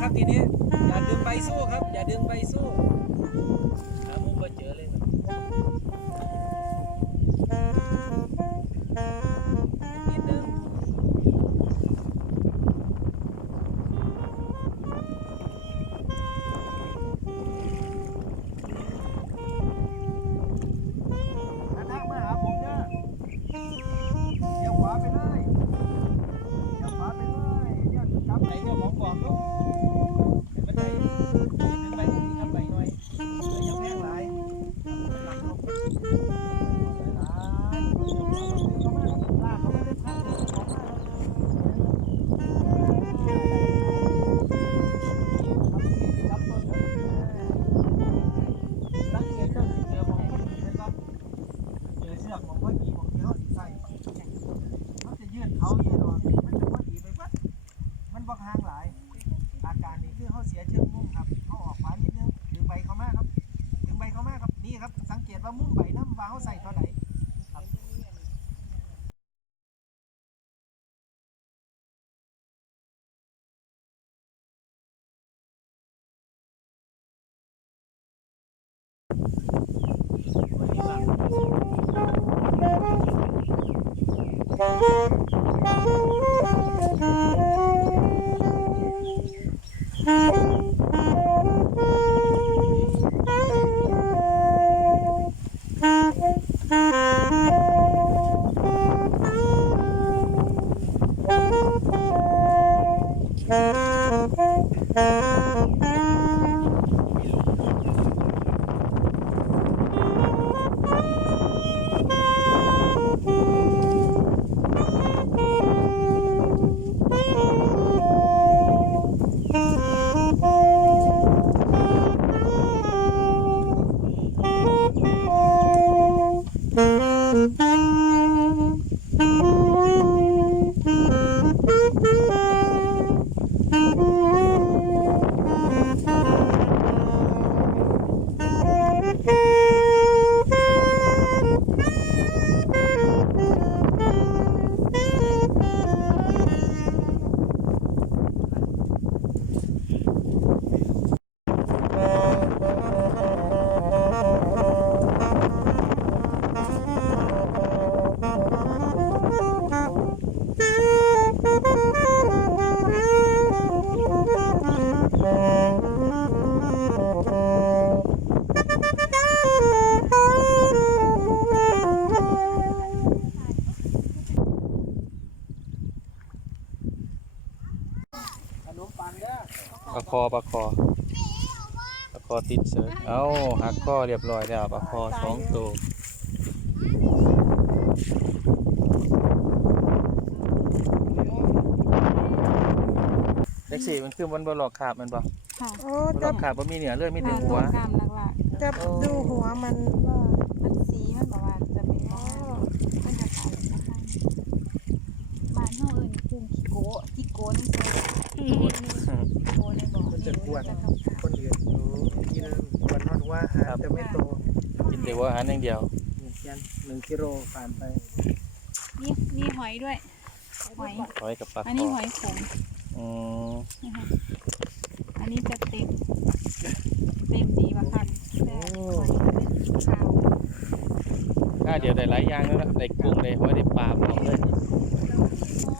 ครับทีนี้อย่าดึงใบสู้ครับอย่าดึงใบสู้หามุมมาเจอเลยนิดนึงหันหน้ามาหาผมเนี่ยเดี๋ยวขวาไปเลยเดี๋ยวขวาไปเลยเดี๋ยวจับไหนเจ้าของบอกลูกเห็นบันไดดึงใบนี้ครับใบหน่อยอย่าแพงหลายหลังลงลากเขาไม่ได้พักของมากครับต้นสังเกตเจ้าสีเจอมองพอดีนะครับเจอเชือกมองพอดีมองที่เขาใส่เขาจะยืดเขายืดออกมันจะพอดีไปปั๊บมันบอกห่างหลายอาการนี้คือเขาเสียเชือกมุ่งครับเขาออกขวานิดนึงดึงใบเขามากครับดึงใบเขามากครับนี่ครับสังเกตว่ามุ่งใบน้ำฟ้าเขาใส่เท่าไหร่ครับปลาคอติดเสือเอาหักคอเรียบร้อยแล้วปลาคอ2 ตัวเล็กสี่มันคือมันบหลอกขาบมันบ่โอ้บหลอกขาบมันมีเหนือเลยมีแต่หัว กามหลักๆจะดูหัวมันว่ามันสีมันบอกว่าจะเป็นมันจะขายนะคะบ้านเฮาเอิ้นกุ้งขี้โกนั่นเองขี้โกในบ่อ มันจะกวนคนอื่นกินวันนอดว่าหาแต่ไม่โต กินแต่ว่าอาหารอย่างเดียว 1 กิโลผ่านไป นี่หอยด้วยหอย หอยกับปลาคอ อันนี้หอยขม อืม นะคะอันนี้จะเต็มดีว่ะค่ะแต่หอยจะเป็นขาว ถ้าเดี๋ยวได้หลายอย่างแล้วนะได้กุ้งได้หอยได้ปลาพร้อมเลย อ๋อ